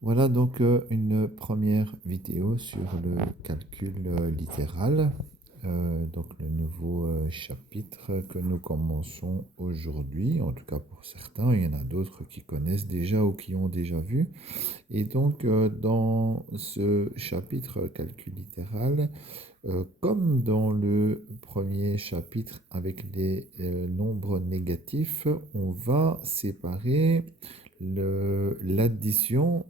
Voilà donc une première vidéo sur le calcul littéral, donc le nouveau chapitre que nous commençons aujourd'hui, en tout cas pour certains, il y en a d'autres qui connaissent déjà ou qui ont déjà vu. Et donc dans ce chapitre calcul littéral, comme dans le premier chapitre avec les nombres négatifs, on va séparer l'addition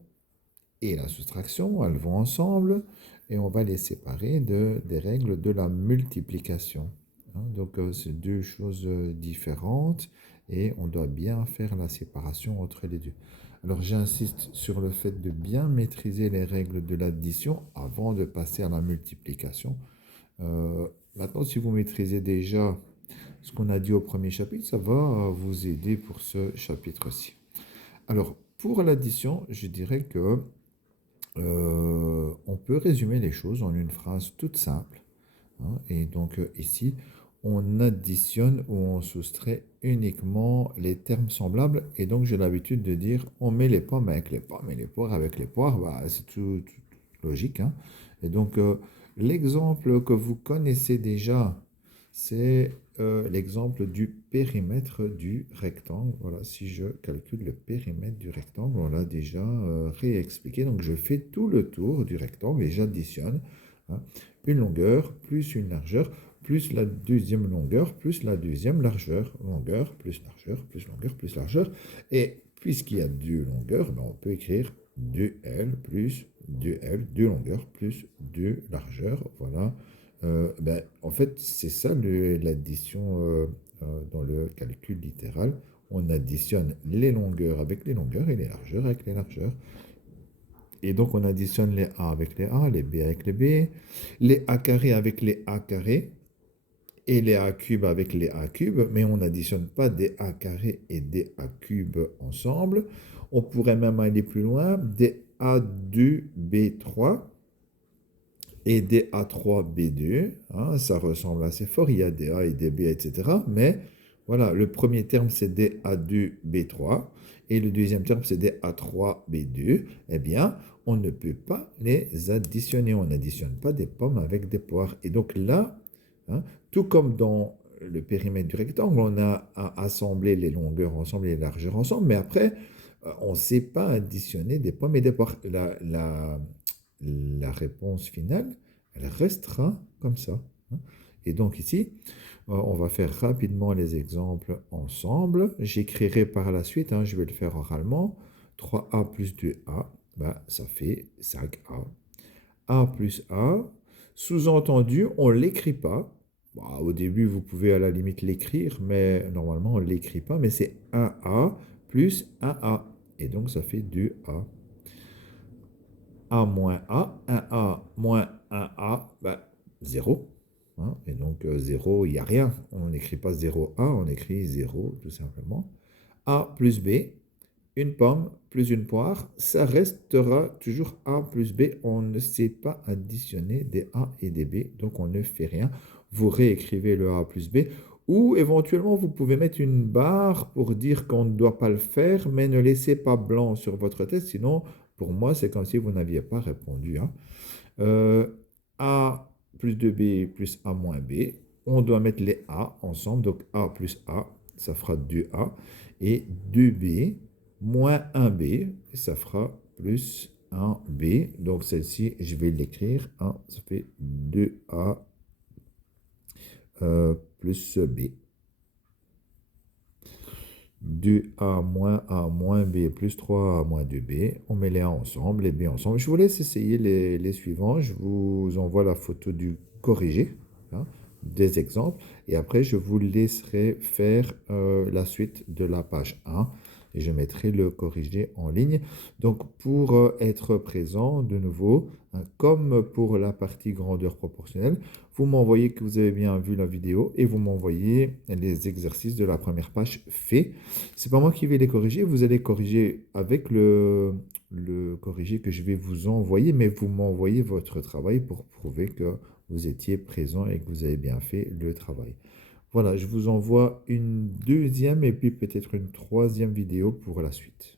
et la soustraction, elles vont ensemble et on va les séparer des règles de la multiplication. Hein. Donc, c'est deux choses différentes et on doit bien faire la séparation entre les deux. Alors, j'insiste sur le fait de bien maîtriser les règles de l'addition avant de passer à la multiplication. Maintenant, si vous maîtrisez déjà ce qu'on a dit au premier chapitre, ça va vous aider pour ce chapitre-ci. Alors, pour l'addition, je dirais que on peut résumer les choses en une phrase toute simple. Hein. Et donc ici, on additionne ou on soustrait uniquement les termes semblables. Et donc j'ai l'habitude de dire on met les pommes avec les pommes et les poires avec les poires. Bah, c'est tout logique. Hein. Et donc l'exemple que vous connaissez déjà, c'est l'exemple du périmètre du rectangle. Voilà, si je calcule le périmètre du rectangle, on l'a déjà réexpliqué. Donc je fais tout le tour du rectangle et j'additionne. Hein, une longueur plus une largeur plus la deuxième longueur plus la deuxième largeur. Longueur plus largeur plus longueur plus largeur. Et puisqu'il y a deux longueurs, ben on peut écrire 2L plus 2L, deux longueurs plus deux largeurs. Voilà. En fait, c'est ça l'addition dans le calcul littéral. On additionne les longueurs avec les longueurs et les largeurs avec les largeurs. Et donc, on additionne les A avec les A, les B avec les A carrés avec les A carrés et les A cubes avec les A cubes, mais on n'additionne pas des A carrés et des A cubes ensemble. On pourrait même aller plus loin, des A2B3 et des A3B2. Hein, ça ressemble assez fort, il y a des A et des B, etc. Mais voilà, le premier terme, c'est des A2B3 et le deuxième terme, c'est des A3B2. Eh bien, on ne peut pas les additionner. On n'additionne pas des pommes avec des poires. Et donc là, hein, tout comme dans le périmètre du rectangle, on a à assembler les longueurs ensemble et les largeurs ensemble, mais après, on ne sait pas additionner des pommes et des poires. La réponse finale, elle restera comme ça. Hein. Et donc ici, on va faire rapidement les exemples ensemble. J'écrirai par la suite, hein, je vais le faire oralement. 3A plus 2A, bah, ça fait 5A. A plus A, sous-entendu, on ne l'écrit pas. Bah, au début, vous pouvez à la limite l'écrire, mais normalement, on ne l'écrit pas. Mais c'est 1A plus 1A. Et donc, ça fait 2A. A moins A, 1A moins 1A, ben, 0. Hein. Et donc 0, il n'y a rien. On n'écrit pas 0A, on écrit 0 tout simplement. A plus B, une pomme plus une poire, ça restera toujours A plus B. On ne sait pas additionner des A et des B, donc on ne fait rien. Vous réécrivez le A plus B, ou éventuellement vous pouvez mettre une barre pour dire qu'on ne doit pas le faire, mais ne laissez pas blanc sur votre test, sinon pour moi c'est comme si vous n'aviez pas répondu. Hein. Euh, A plus 2B plus A moins B, on doit mettre les A ensemble, donc A plus A, ça fera 2A, et 2B moins 1B, ça fera plus 1B. Donc celle-ci, je vais l'écrire. Hein, ça fait 2A plus B. 2A moins B plus 3A moins 2B. On met les A ensemble, les B ensemble. Je vous laisse essayer les suivants. Je vous envoie la photo du corrigé, hein, des exemples. Et après, je vous laisserai faire la suite de la page 1. Et je mettrai le corrigé en ligne. Donc, pour être présent de nouveau, hein, comme pour la partie grandeur proportionnelle, vous m'envoyez que vous avez bien vu la vidéo et vous m'envoyez les exercices de la première page faits. C'est pas moi qui vais les corriger, vous allez corriger avec le corrigé que je vais vous envoyer, mais vous m'envoyez votre travail pour prouver que vous étiez présent et que vous avez bien fait le travail. Voilà, je vous envoie une deuxième et puis peut-être une troisième vidéo pour la suite.